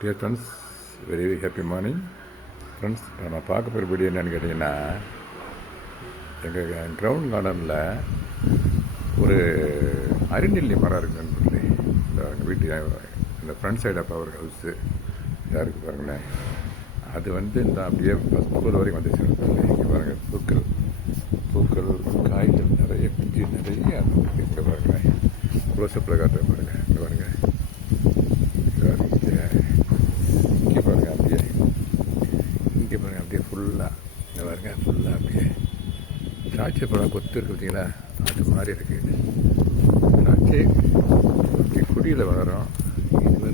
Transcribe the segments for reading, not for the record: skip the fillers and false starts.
Dear friends, very very happy morning friends. நான் பார்க்க போகிற வீடியோ என்னென்னு கேட்டிங்கன்னா, எங்கள் கிரவுண்ட் கார்டனில் ஒரு அரிநெல்லி மரம் இருக்குது நண்பர்களே. இந்த எங்கள் வீட்டு இந்த front side of our house இதாக இருக்குது பாருங்களேன். அது இந்த அப்படியே பூக்கள் வரைக்கும் வந்துச்சு நண்பர்களே. இங்கே பாருங்கள், பூக்கள் காய்கள் நிறைய பிஞ்சு நிறைய இங்கே பாருங்களேன். க்ளோஸ்அப்பில் காட்டுறேன் பாருங்கள். இங்கே பாருங்கள், இங்கே பாருங்கள், அப்படியே இங்கே பாருங்கள், அப்படியே ஃபுல்லாக இங்கே பாருங்கள், ஃபுல்லாக அப்படியே திராட்சை பழம் கொத்து இருக்குது பார்த்தீங்களா, அது மாதிரி இருக்குது. திராட்சை அப்படி கொடியில் வளரும்.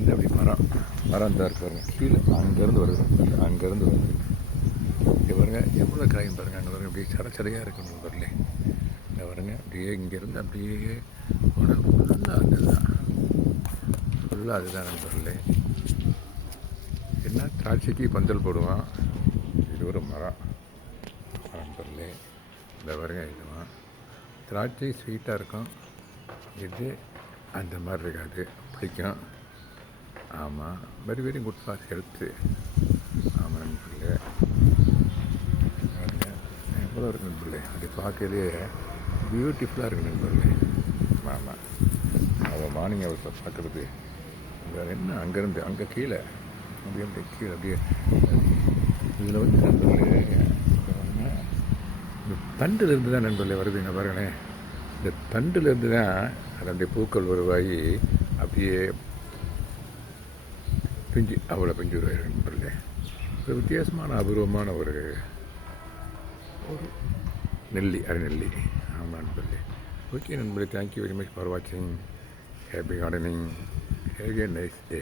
இது அப்படி மரம் தான் இருக்கு பாருங்கள். கீழே அங்கேருந்து வருது, அங்கேருந்து வருது. இங்கே பாருங்கள் எவ்வளோ காயும் பாருங்கள். அங்கே பாருங்கள் அப்படியே சடையாக இருக்கணும் வரல. இங்கே பாருங்கள் அப்படியே இங்கேருந்து அப்படியே ஃபுல்லாக அதுதான், ஃபுல்லாக அதுதான் நண்பர்களே. என்ன திராட்சைக்கு பந்தல் போடுவான். இது ஒரு மரம் நண்பர்களே. இந்த பாருங்க, இதுவான் திராட்சை ஸ்வீட்டாக இருக்கும். இது அந்த மாதிரி இருக்காது, பிடிக்கும். ஆமாம், very very good for health. ஆமாம் நண்பர்களே, எவ்வளோ இருக்கு நண்பர்களே. அப்படி பார்க்கலையே பியூட்டிஃபுல்லாக இருக்குது நண்பர்களே. ஆமாம், அவள் மார்னிங் அவள் பார்க்குறது வேறு என்ன, அங்கேருந்து அங்கே கீழே அப்படியே கீழே அப்படியே இதில் நண்பர்களே, இந்த தண்டுலேருந்து தான் நண்பர்களே வருதுங்க பாருங்களேன். இந்த தண்டுலேருந்து தான் அது அப்படியே பூக்கள் உருவாகி அப்படியே பிஞ்சு, அவ்வளோ பிஞ்சு உருவாயிரு நண்பர்களே. ஒரு வித்தியாசமான அபூர்வமான ஒரு நெல்லி, அரைநெல்லி. ஆமாம் நண்பர்களே. ஓகே நண்பர்களே, தேங்க்யூ வெரி மச் ஃபார் வாட்சிங். Happy gardening. Have a nice day.